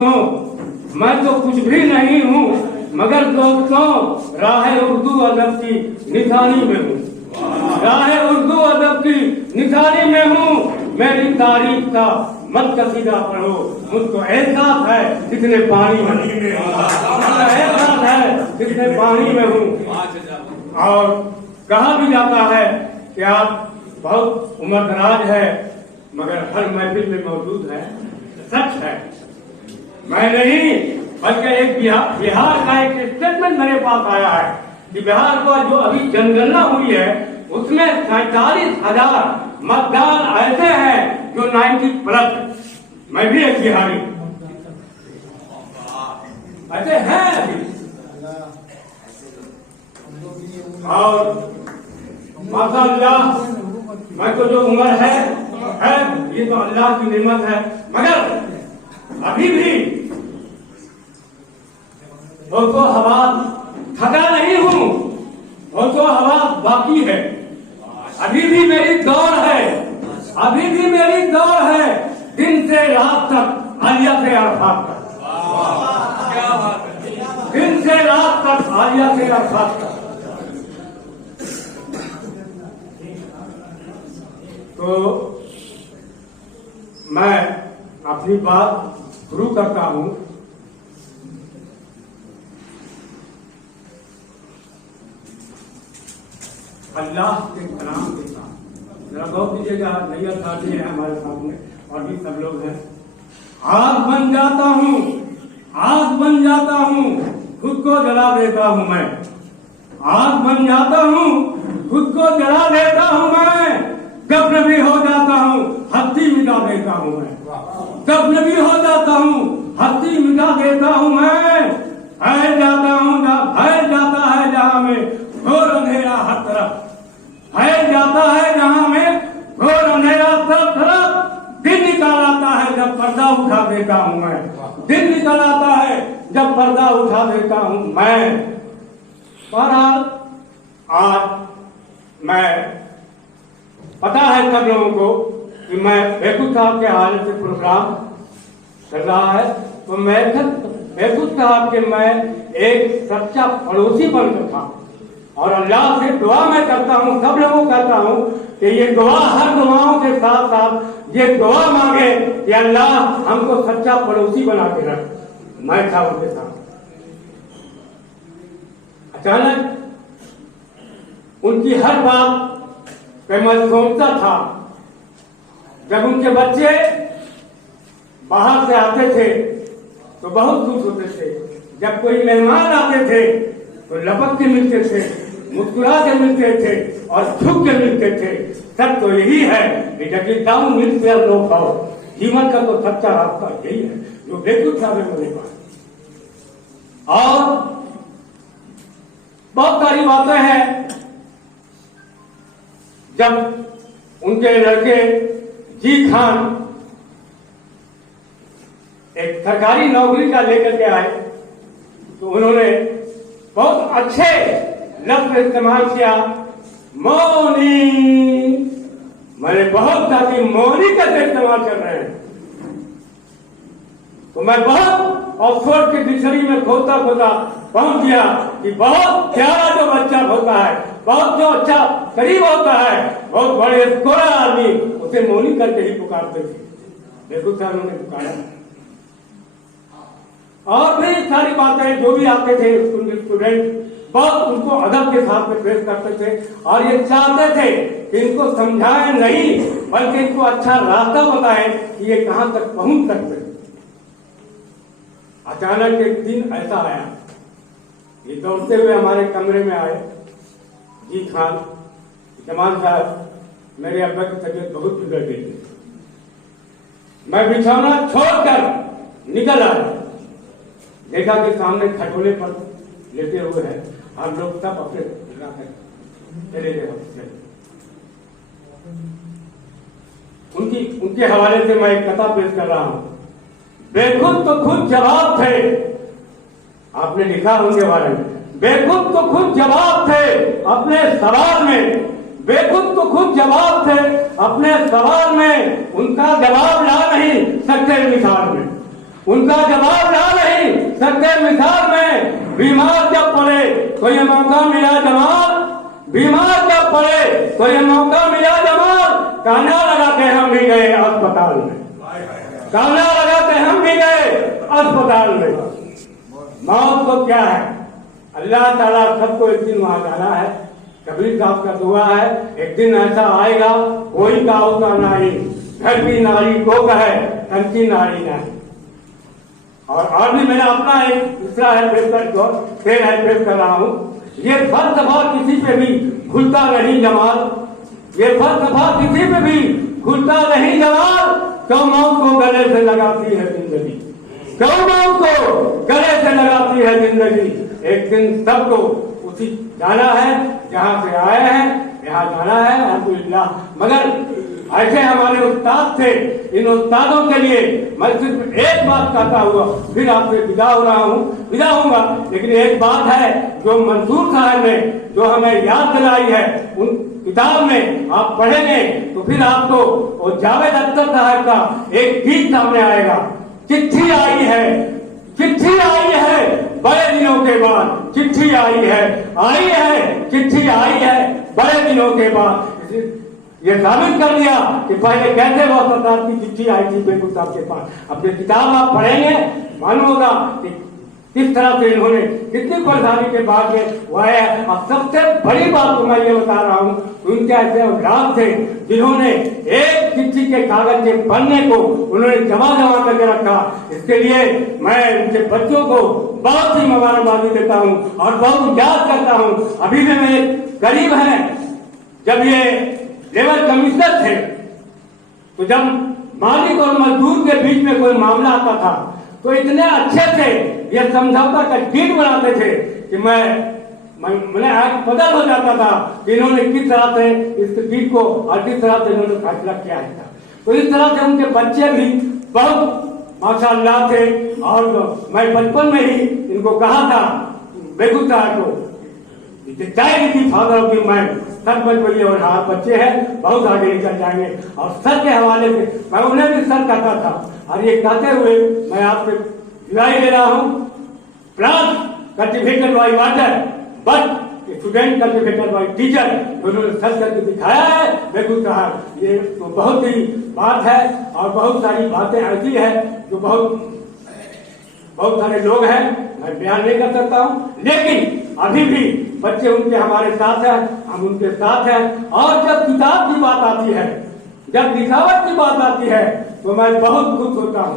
मैं तो कुछ भी नहीं हूँ, मगर दोस्तों राह उर्दू अदब की निशानी में हूँ। राह उर्दू अदब की निशानी में हूँ। मेरी तारीफ का मत कसीदा पढ़ो, मुझको एहसास है जितने पानी में एहसास है जितने पानी में हूँ। और कहा भी जाता है कि आप बहुत उम्रदराज है, मगर हर महफिल में मौजूद है। सच है, मैं नहीं बल्कि एक बिहार का एक स्टेटमेंट मेरे पास आया है कि बिहार को जो अभी जनगणना हुई है उसमें 47,000 मतदान ऐसे हैं जो 90+। मैं भी एक बिहारी ऐसे हैं अभी। और माशाअल्लाह मैं तो जो उम्र है ये तो अल्लाह की नेमत है, मगर अभी भी तो हवा थका नहीं हूँ, तो हवा बाकी है। अभी भी मेरी दौड़ है, अभी भी मेरी दौड़ है, दिन से रात तक आलिया से अरफात तक, दिन से रात तक आलिया से अरफात तक। तो मैं अपनी बात शुरू करता हूँ। अल्लाह के कलाम के साथ जरा गौर कीजिएगा। नैया साथी है हमारे सामने और भी सब लोग हैं। आग बन जाता हूँ, आग बन जाता हूँ, खुद को जला देता हूँ मैं। आग बन जाता हूँ, खुद को जला देता हूँ मैं। दफन भी हो जाता हूँ, हस्ती मिटा देता हूँ मैं। दफन भी हो जाता हूँ, हस्ती मिटा देता हूँ मैं। फैल जाता हूँ, फैल जाता है जहाँ में घोर अंधेरा हर तरफ, फैल जाता है जहाँ में घोर अंधेरा सब तरफ। दिन निकल आता है जब पर्दा उठा देता हूँ मैं। दिन निकल आता है जब पर्दा उठा देता हूँ मैं। बहरहाल आज मैं पता है सब लोगों को कि मैं बेकूफ साहब के हाल से प्रोग्राम चल रहा है, तो मैं बेकूफ साहब के मैं एक सच्चा पड़ोसी बनकर था। और अल्लाह से दुआ मैं करता हूँ, सब लोगों को करता हूँ कि ये दुआ हर दुआओं के साथ साथ ये दुआ मांगे कि अल्लाह हमको सच्चा पड़ोसी बना के रख। मैं था उनके साथ। अचानक उनकी हर बात पे मैं सोचता था। जब उनके बच्चे बाहर से आते थे तो बहुत खुश होते थे। जब कोई मेहमान आते थे तो लपक के मिलते थे, मुस्कुरा के मिलते थे और झुक के मिलते थे। सब तो यही है कि जब डाउन मिल फेयर लो खाओ। जीवन का तो सच्चा रास्ता यही है जो बेकूफ साहब ने मुझे कहा। और बहुत सारी बातें हैं। जब उनके लड़के जी खान एक सरकारी नौकरी का लेकर के आए तो उन्होंने बहुत अच्छे लफ्ज इस्तेमाल किया, मौनी। मैंने बहुत सारी मौनी कैसे इस्तेमाल कर रहे हैं। तो मैं बहुत ऑक्सफोर्ड के डिक्शनरी में खोता खोता पहुंच गया कि बहुत प्यारा जो बच्चा होता है, बहुत जो अच्छा करीब होता है, बहुत बड़े स्कोरा आदमी उसे मौनी करके ही पुकारते थे। देखो सर उन्होंने पुकारा। और भी सारी बातें जो भी आते थे स्टूडेंट बहुत उनको अदब के साथ में पेश करते थे और ये चाहते थे कि इनको समझाएं नहीं बल्कि इनको अच्छा रास्ता बताएं कि ये कहां तक पहुंच सकते। अचानक एक दिन ऐसा आया, ये दौड़ते हुए हमारे कमरे में आए। जी खान, जमान साहब, मेरे अब्बा की तबीयत बहुत बिगड़ गई। मैं बिछौना छोड़कर निकल आया, देखा कि सामने खटोले पर लेटे हुए हैं। हम लोग सब अपने चले गए। उनके हवाले से मैं एक कथा पेश कर रहा हूं। बेखुद तो खुद जवाब थे, आपने लिखा उनके बारे में। बेखुद तो खुद जवाब थे अपने सवाल में, बेखुद तो खुद जवाब थे अपने सवाल में, उनका जवाब ला नहीं सकते मिसाल में। उनका जवाब ना नहीं। सत्य मिसाल में बीमार जब पड़े तो ये मौका मिला जमाल, बीमार जब पड़े तो ये मौका मिला जमाल। काना लगा के हम भी गए अस्पताल में, काना लगा के हम भी गए अस्पताल में। मौत तो क्या है, अल्लाह ताला सबको एक दिन वहां जाना है। कबीर साहब का दुआ है, एक दिन ऐसा आएगा कोई का होगा नहीं, घर की नारी को कहे तन की नारी नहीं। और भी मैंने अपना एक दूसरा है पेश कर रहा हूँ। ये फलसफा किसी पे भी खुलता नहीं जमाल, ये फलसफा किसी पे भी खुलता नहीं जमाल। क्यों मौत को गले से लगाती है जिंदगी, क्यों मौत को गले से लगाती है जिंदगी। एक दिन सबको उसी जाना है, जहाँ से आए हैं यहाँ जाना है अल्हम्दुलिल्लाह। मगर ऐसे हमारे उस्ताद थे, इन उस्तादों के लिए मैं सिर्फ एक बात कहता हुआ फिर आपसे विदा हो रहा हूँ, विदा होऊंगा। लेकिन एक बात है जो मंसूर साहब ने जो हमें याद दिलाई है, उन किताब में आप पढ़ेंगे तो फिर आपको वो जावेद अख्तर साहब का एक गीत सामने आएगा। चिट्ठी आई है, चिट्ठी आई है बड़े दिनों के बाद, चिट्ठी आई है चिट्ठी आई है बड़े दिनों के बाद। ये साबित कर दिया कि पहले कैसे वो सरकार की चिट्ठी आई थी बेगूसराय साहब के पास। अपनी किताब आप पढ़ेंगे मालूम होगा कि किस तरह से इन्होंने कितनी परेशानी के बाद में वो आया। अब सबसे बड़ी बात तो मैं ये बता रहा हूँ, उनके ऐसे औलाद थे जिन्होंने एक चिट्ठी के कागज के पन्ने को उन्होंने जमा करके रखा। इसके लिए मैं उनके बच्चों को बहुत ही मुबारकबादी देता हूँ और बहुत याद करता हूँ। अभी भी मेरे करीब है, जब ये लेबर कमिश्नर थे तो जब मालिक और मजदूर के बीच में कोई मामला आता था तो इतने अच्छे से ये समझौता का डीड बनाते थे कि मैंने आज बदल हो जाता था कि इन्होंने किस तरह से इस डीड को और किस तरह से इन्होंने फैसला किया है। तो इस तरह से उनके बच्चे भी बहुत माशाअल्लाह थे। और मैं बचपन में ही इनको कहा था बेगूसराय को फादर ऑफ द मैन, सच बच और हाँ बच्चे हैं बहुत आगे निकल जाएंगे। और सर के हवाले से मैं उन्हें भी सर कहता था। और ये कहते हुए मैं आपसे विदाई दे रहा हूँ। Plus cultivated by water but student cultivated by teacher, उन्होंने सर करके दिखाया है बेगूसराय। ये तो बहुत ही बात है और बहुत सारी बातें ऐसी है जो बहुत सारे लोग हैं, मैं बयान नहीं कर सकता हूँ। लेकिन अभी भी बच्चे उनके हमारे साथ हैं, हम उनके साथ हैं। और जब किताब की बात आती है, जब लिखावट की बात आती है तो मैं बहुत खुश होता हूँ।